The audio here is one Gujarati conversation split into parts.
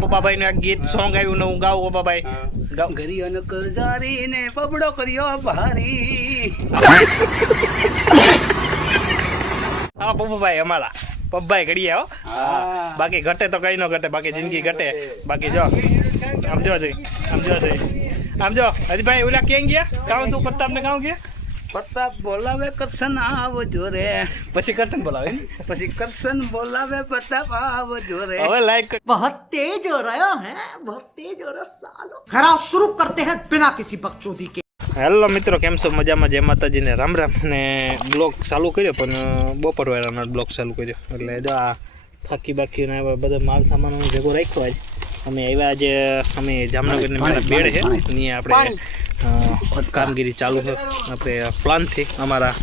પપ્પાભાઈ નું એક ગીત સોંગ આવ્યું નવું ગાવ પપ્પાભાઈ ગાવ. ગરિયો ન કરજારી ને પબડો કર્યો ભારી. હા પપ્પાભાઈ અમારા પપ્પાભાઈ ઘડીએ હો. બાકી ઘટે તો કઈ નો ઘટે, બાકી જિંદગી ઘટે. બાકી જો આમ જો છે, આમ જો છે, આમ જો હરીભાઈ ઓલા ક્યાં ગયા? કામ તું પ્રતાપ ને કામ ગયા? પ્રતાપ બોલાવે કરશન આવજો રે. પછી કરશન બોલાવે, પછી કરશન બોલાવે પ્રતાપ આવજો રે. હવે લાઈક बहुत तेज हो रहा है, बहुत तेज हो रहा सालो. खराब शुरू करते हैं बिना किसी बकचोदी के. હેલો મિત્રો, કેમ છો? મજામાં? જય માતાજીને રામ રામ. ને બ્લોગ ચાલુ કર્યો પણ બપોર વેળાનો બ્લોગ ચાલુ કર્યો. એટલે જો આ થાકી બાકી ને બધો માલ સામાન ભેગો રાખ્યો. આજે અમે આવ્યા, આજે અમે જામનગરની મારા બેડ છે અહીંયા આપણે કામગીરી ચાલુ છે. આપણે પ્લાનથી અમારા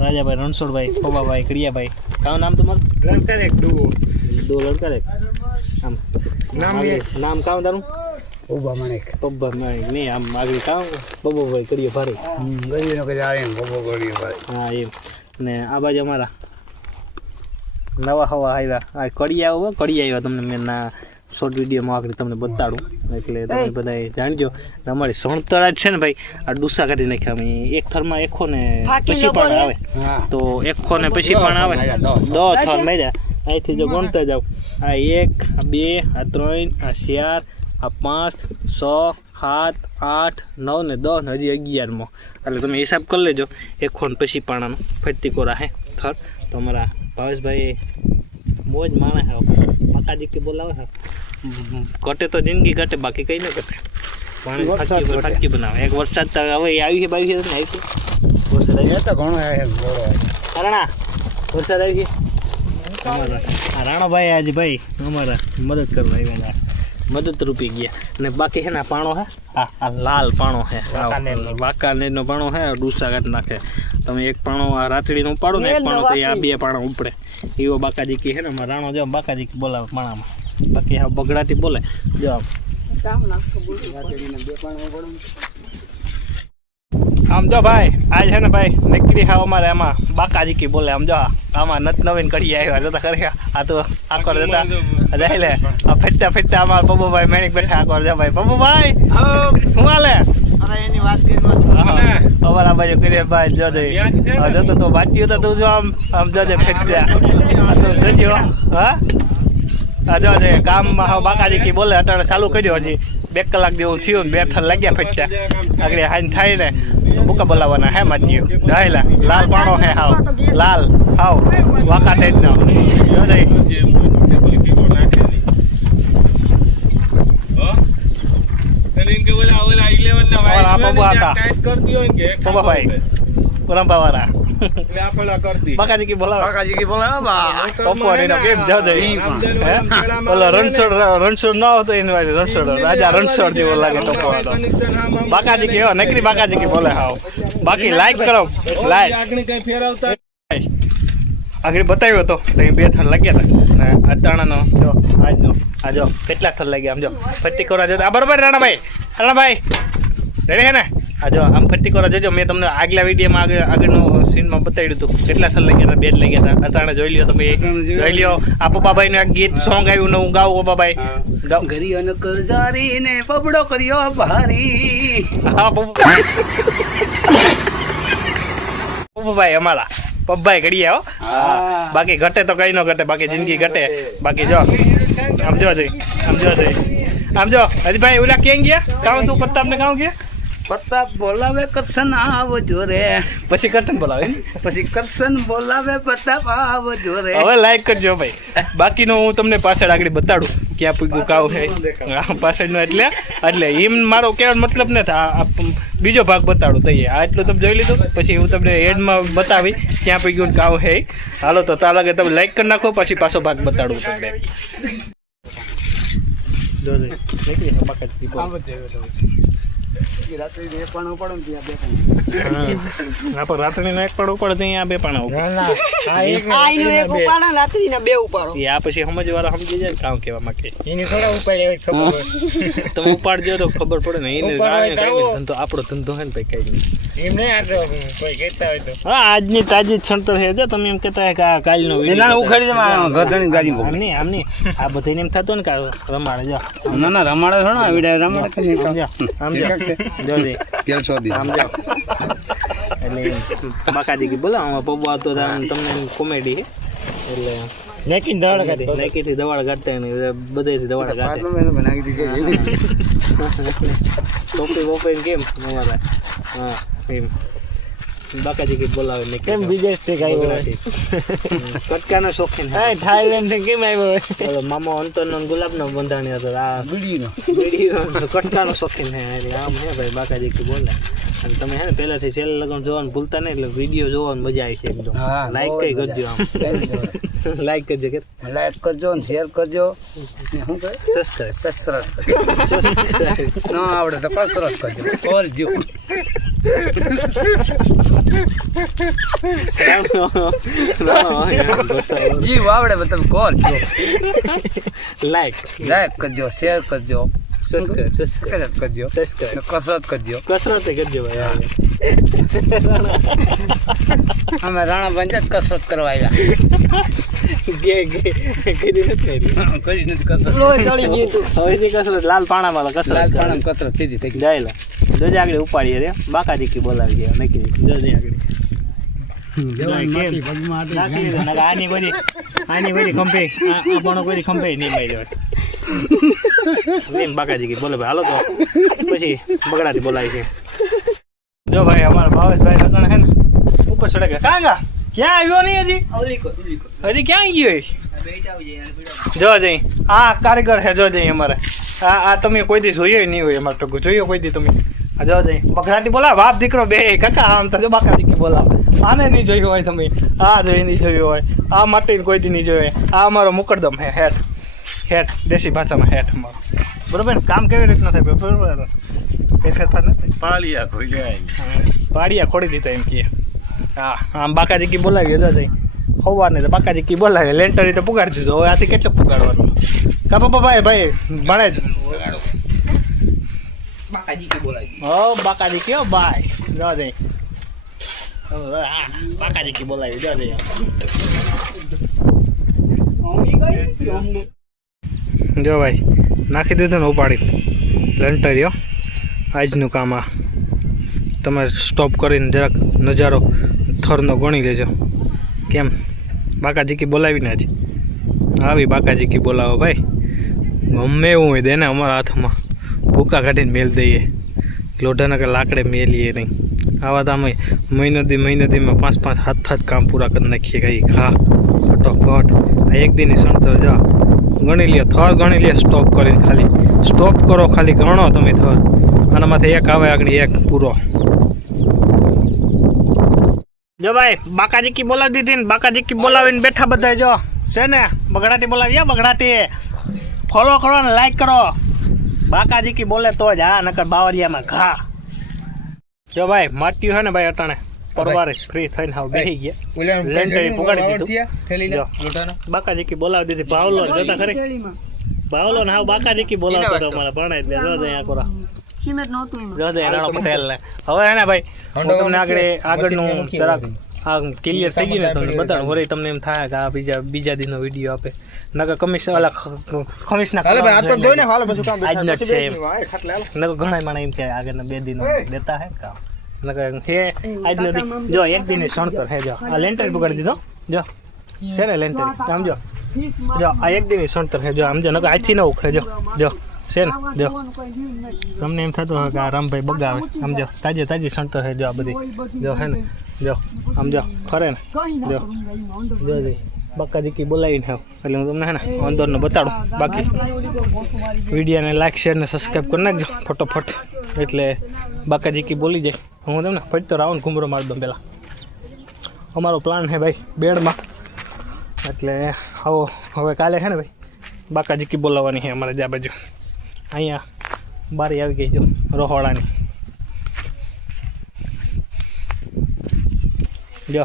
રાજાભાઈ, રણછોડભાઈ, ખોબાભાઈ, કડિયાભાઈ. કાનું નામ તમારું? લડકા દો લડકા રે. આમ નામ કામ તારું? ઉભા મને પબ્બા નહીં આમ આગળ કામ બબોભાઈ કરીએ ભારે. ગરીનો કે આવે બબો ગરીયો ભાઈ. હા એમ. ને આ બાજુ અમારા નવા હવા આવ્યા. આ કડી આવ્યા તમને મેં ના શોર્ટ વિડીયોમાં આગળ તમને બતાડું, એટલે તમે બધા જાણજો. અમારી સણતરા જ છે ને ભાઈ, આ ડુસા કાઢી નાખ્યા અમે. એક થરમાં એકો ને પછી પણ આવે, તો એકો ને પછી પણ આવે ને 10 થર માર્યા. અહીંથી જો ગણતા જાવ, આ 1, આ 2, આ 3, આ 4, આ 5, 6, 7, 8, 9 ને 10 ને હજી 11મો. એટલે તમે હિસાબ કરી લેજો. એકો ને પછી પાણાનો ફરતી કોરા હે થર. તો અમારા ભાવેશભાઈ મોજ માણે હે, પાકાજી કે બોલાવે હે. ઘટે તો જિંદગી ઘટે, બાકી કઈ ન ઘટે. પાણી ફટકી બનાવે. એક વરસાદ તો હવે આવી છે, બાવી છે ને આવી છે વરસાદ આવી તો ઘણો આવે રાણા વરસાદ આવી છે. અમારા રાણાભાઈ આજે ભાઈ અમારા મદદ કરવા આવ્યા, મદદ રૂપી ગયા. ને બાકી છે ને પાણો હે, આ લાલ પાણો હે, વાંકાનેરનો પાણો હે, ડૂસા કાઢી નાખે. તમે એક પાણો આ રાતડીનો ઉપાડો ને એક પાણો તો આ 2 પાણા ઉપડે. એવો બાકાજી કી હે ને રાણો જો બાકાજી કી બોલાવે પાણામાં. બાકી આ બગડાટી બોલે જો આમ જો ભાઈ. આજ છે ને ભાઈ નકરી હા અમારે આમાં બાકાજી કી બોલે. આમ જો આમાં નત નવીન કડી આવ્યા જતા ખરે. આ તો આકોર જતા જાય લે આ ફટતા ફટતા અમારા બબુભાઈ મેણિક બેઠા આકોર જા ભાઈ. બબુભાઈ શું હાલે? અરે એની વાત કરી અમારા બાજુ કરીએ ભાઈ. જોતો તો બાકી હતા તું જો આમ જોજે ફટતા. આ તો જોજો હા. આ જો ગામમાં બાકાજી કી બોલે. અટાણે ચાલુ કર્યો, હજી 2 કલાક જેવું થયું ને 2 થર લાગ્યા ફટતા. આગળ હાઈન થાય ને બુકા બોલાવવાના હે માટીઓ. જાયલા લાલ પાણો હે, હાવ લાલ, હાવ વાકા ટાઈપ નો. બાકાજી કી બોલાવે. રણછોડ ના હતો એની વાળી રણછોડ, રાજા રણછોડ જેવો લાગે ટોપો હતો. બાકાજી કી નકરી બાકાજી કી બોલે હાવ. બાકી લાઈક કરો, લાઈક આગળ બતાવ્યો હતો તો 2 થર લાગ્યા હતા. અટાણાનો જો આજનો આ જો કેટલા થર લાગ્યા. આમ જો ફટ્ટી કોરા જો. આ બરોબર રાણાભાઈ રેડી હે ને? આ જો આમ ફટ્ટી કોરા જોજો. મેં તમને આગલા વિડીયોમાં આગળનો સીનમાં બતાવ્યું હતું કેટલા સર લાગ્યા હતા. 2 લાગ્યા હતા. અટાણે જોઈ લ્યો તમે, જોઈ લ્યો. આ પપ્પાભાઈ નું એક ગીત સોંગ આવ્યું નવું ગાવ પપ્પાભાઈ. ગરિયો ન કરજારી ને પબડો કર્યો ભારી. હા પપ્પાભાઈ અમારા પપ્પાભાઈ ઘડીએ હો. બાકી ઘટે તો કઈ નો ઘટે, બાકી જિંદગી ઘટે. બાકી જો આમ જો છે, આમ જો છે, આમ જો હરીભાઈ ઓલા ક્યાં ગયા? કામ તું પ્રતાપ ને કામ ગયા? પ્રતાપ બોલાવે કરશન આવજો રે. પછી કરશન બોલાવે, પછી કરશન બોલાવે પ્રતાપ આવજો રે. હવે લાઈક કરજો ભાઈ. બાકીનું હું તમને પાછળ આગળ બતાડું ક્યાં પૂગ્યું કાવ છે પાછળનો. એટલે એમ મારો કહેવાનો મતલબ ને બીજો ભાગ બતાડું તો આ એટલું તમે જોઈ લીધું. પછી હું તમને એડમાં બતાવી ક્યાં પૂગ્યું કાવ છે. હાલો તો તાર લાગે તમે લાઈક કરી નાખો, પછી પાછો ભાગ બતાડું તમને. રાત્રિ 2 પાણા ઉપાડો ને ત્યાં 2 પાણા. રાત્રિનો 1 પાણો ઉપાડો ત્યાં 2 પાણા ઉપાડો. પછી સમજવાળા સમજી જાય કામ કેવા માંગે. તમે ઉપાડજો તો ખબર પડે ને. એને ધંધો આપણો ધંધો હે ને ભાઈ કઈ નહીં. એમ નહીં આટલો કોઈ કહેતા હોય તો હા આજની તાજી છણતર છે જો તમે એમ કહેતા હોય કે આ કાલનો ના ઉખાડી દે ગધણી ગાડી આમ નહીં આ બધાને એમ થતું ને કે રમાડે જો ના રમાડે થોડા વિડા રમાડે જો દે કેલસો દી સમજો એટલે બાકાજી બોલાવો પપ્પા તો તમને કોમેડી છે એટલે નેકીને દવાડ કાઢે નેકીથી દવાડ કાઢતા ને બધેથી દવાડ કાઢે બનાવી દીધી ટોપી વોપી કેમ અમારા હા એમ બાકાજી બોલાવે ને કેમ વિદેશ થી આવ્યો કટકાનો શોખીન હા થાઈલેન્ડ થી કેમ આવ્યો ઓલો મામો અંતરનો ગુલાબનો બંધાણી હતો આ બીડીનો કટકાનો શોખીન હે એટલે આમ હે ભાઈ બાકાજી બોલે અને તમે હે ને પહેલાથી છેલ્લે લગન જોવાનું ભૂલતા નહીં એટલે વિડીયો જોવાની મજા આવી છે એકદમ લાઈક કઈ કરજો આમ લાઈક કરજો કે લાઈક કરજો ને શેર કરજો ને શું કહે સબસ્ક્રાઇબ સબસ્ક્રાઇબ ન આવડે તો કસરત કરજો કરજો જી આવડે તો તમે કરજો લાઈક કરજો શેર કરજો સબસ્ક્રાઇબ કરજો સબસ્ક્રાઇબ કસરત કરજો કરજો ભાઈ અમે રાણા પંચાયત કસરત કરવા આવ્યા કરી નથી કસરત હવેથી કસરત લાલ પાણામાં લાલપાણા કસરત સીધી થઈ ગઈ જાય જોજે આગળ ઉપાડીએ રે બાકાજી બોલાવી ગયા નક્કી જોજે આગળ આની બધી ખંભે આપણો કોઈ ખંભે નહીં મારી એમ બાકાજી બોલે ભાઈ હાલો તો પછી બગડાથી બોલાય છે જો ભાઈ અમારા ભાવેશભાઈ હતા હે ને ઉપર ચડે ગયા કાંગા ક્યાં આવ્યો નહીં હજી ક્યાં ગયો જો જઈ આ કારીગર છે જો જઈ અમારે આ તમે કોઈ દી જોયો નહીં હોય અમારે ટોકું જોયો કોઈ દી તમે જો જઈ બગડાટી બોલાવ બાપ દીકરો બે કાકા આમ તો જો બાકાજી બોલાવ આને નહીં જોયું હોય તમે આ જોઈ નહીં જોયું હોય આ માટે કોઈ દી નહીં જોયું આ અમારો મુકરદમ હે હેઠ દેશી ભાષામાં હેઠ અમારો બરોબર ને કામ કેવી રીતના થાય બરોબર કઈ ફેરફાર નથી પાડિયા ખોડી દીધા એમ કે હા આમ બાકાજી બોલાવી જો જઈ સવારને તો બાકાજી બોલાવે લેન્ટરી તો પુગાડી દીધો હવે આથી કેટલું પુગાડવાનું કા પપ્પા ભાઈ ભણે જ બાકાજી કયો ભાઈ જો જઈ બાકાજી બોલાવી જો જઈ જો ભાઈ નાખી દીધું ને ઉપાડી લેન્ટરીઓ આજનું કામ આ તમે સ્ટોપ કરીને જરાક નજારો થરનો ગણી લેજો કેમ બાકાજી બોલાવીને આજે આવી બાકાજી બોલાવો ભાઈ ગમે એવું હોય દેને અમારા હાથમાં ભૂકા કાઢીને મેલ દઈએ લોઢાના કે લાકડે મેલીએ નહીં આવા તો અમે મહિનોદીમાં 5-5 હાથ કામ પૂરા કરી નાખીએ કઈ ખા ફટોફટ આ એક દિનની સણતર જા ગણી લ્યો થર ગણી લે સ્ટોપ કરીને ખાલી સ્ટોપ કરો ખાલી ગણો તમે થર આનામાંથી એક આવે આગળ એક પૂરો જો ભાઈ બાકાજી બોલાવી દીધી ને બાકાજી બોલાવીને બેઠા બધા જો છે ને બગડાટી બોલાવી બગડાટી ફોલો કરો ને લાઈક કરો બાકાજી બોલે તો જ હા નકર બાવરિયામાં ઘા જો ભાઈ માટ્યું છે ને ભાઈ અટાણે પરવારે ફ્રી થઈને હાવ બેસી ગયા લેન્ટરી પુગાડી દીધું બાકાજી બોલાવી દીધી ભાવલો જોતા ખરી ભાવલો ને હાવ બાકાજી બોલાવતો તો અમારા ભણાય એટલે જો દે કરો જો દે રાણો પટેલ ને હવે હે ને ભાઈ હું તમને આગળનું જરાક આ ક્લિયર થઈ ગયું ને તમને બતાડું વળી તમને એમ થાય કે આ બીજા દિનનો વિડીયો આપે નકર કમિશનર આજના છે એમ નકર ઘણા માણસ એમ કે આગળના 2 દિનો દેતા હે કા નકર હે આજનો જો એક દિને સણતર હે જો આ લેન્ટર પકડી દીધો જો છે ને લેન્ટર સમજો જો આ એક દિને સણતર હે જો સમજો નકર આજથી ન ઉખડે જો છે ને જો તમને એમ થતું હોય કે આ રામભાઈ બગાવે સમજો તાજી સણતર હે જો આ બધી જો હે ને જો સમજો ખરે ને જો બાકાજી બોલાવીને હાવ એટલે હું તમને હે ને અંદરનો બતાડું બાકી વિડીયોને લાઈક શેર ને સબસ્ક્રાઈબ કરી નાખજો ફટોફટ એટલે બાકાજી બોલી જાય હું તમને ફટતો રાઉન્ડ ઘૂમરો મારી દઉં પહેલાં અમારો પ્લાન છે ભાઈ બેડમાં એટલે હવે કાલે છે ને ભાઈ બાકાજી બોલાવવાની છે અમારે જ્યાં બાજુ અહીંયા બારી આવી ગઈ જો રોહોડાની જો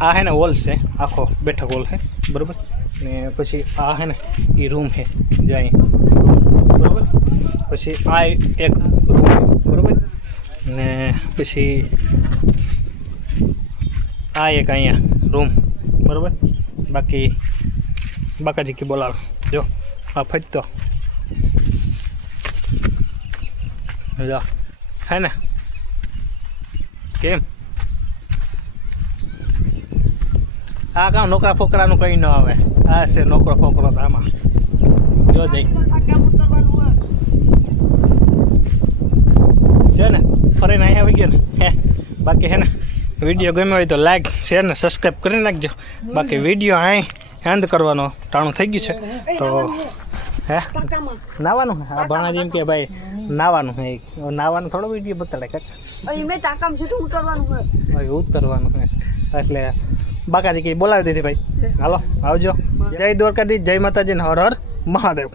આ હે ને હોલ છે આખો બેઠક હોલ છે બરાબર ને પછી આ હે ને એ રૂમ છે જો અહીં બરાબર પછી આ એક રૂમ બરાબર ને પછી આ એક અહીંયા રૂમ બરાબર. બાકી બાકાજી કી બોલાવે જો આ ફજતો જો હે ને કેમ આ કામ નોકરા ફોકરાનું કંઈ ન આવે. આ છે નોકરો ફોકરો તો આમાં જો જઈ છે ને ફરીને અહીંયા આવી ગયો ને હે. બાકી હે ને વિડીયો ગમ્યો હોય તો લાઈક શેર ને સબસ્ક્રાઈબ કરી નાખજો. બાકી વિડીયો અહીં એન્ડ કરવાનો ટાણું થઈ ગયું છે તો હે નાવાનું હે. આ ભાણાજી એમ કે ભાઈ નાવાનું હે. નાવાનું થોડો વિડીયો બતાડે કાકા ઉતરવાનું હે એટલે બાકાજી કંઈ બોલાવી દીધી ભાઈ. હાલો આવજો. જય દ્વારકાધીશ, જય માતાજી ને હર હર મહાદેવ.